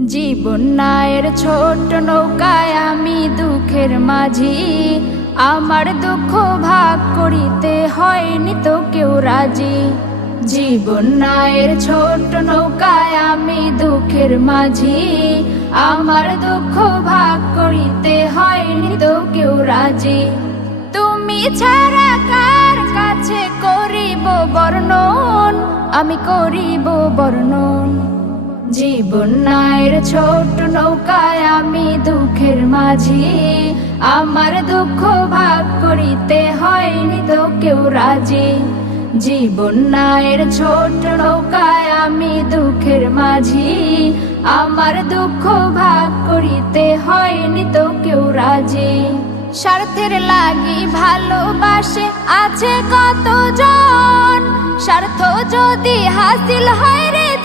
জীবন নায়ের ছোট নৌকায় আমি দুঃখের মাঝি, আমার দুঃখ ভাগ করিতে হয়নি তো কেউ রাজি। জীবন নায়ের ছোট নৌকায় আমি দুঃখের মাঝি, আমার দুঃখ ভাগ করিতে হয়নি তো কেউ রাজি। তুমি ছাড়া কার কাছে করিব বর্ণন, আমি করিব বর্ণন। জীবন নায়ের ছোট নৌকায় আমি দুঃখের মাঝি, আমার দুঃখ ভাগ করিতে হয়নি তো কেউ রাজি। জীবন নায়ের ছোট নৌকায় আমি দুঃখের মাঝি, আমার দুঃখ ভাগ করিতে হয়নি তো কেউ রাজি। স্বার্থের লাগি ভালোবাসে আছে কতজন, স্বার্থ যদি হাসিল হয় রে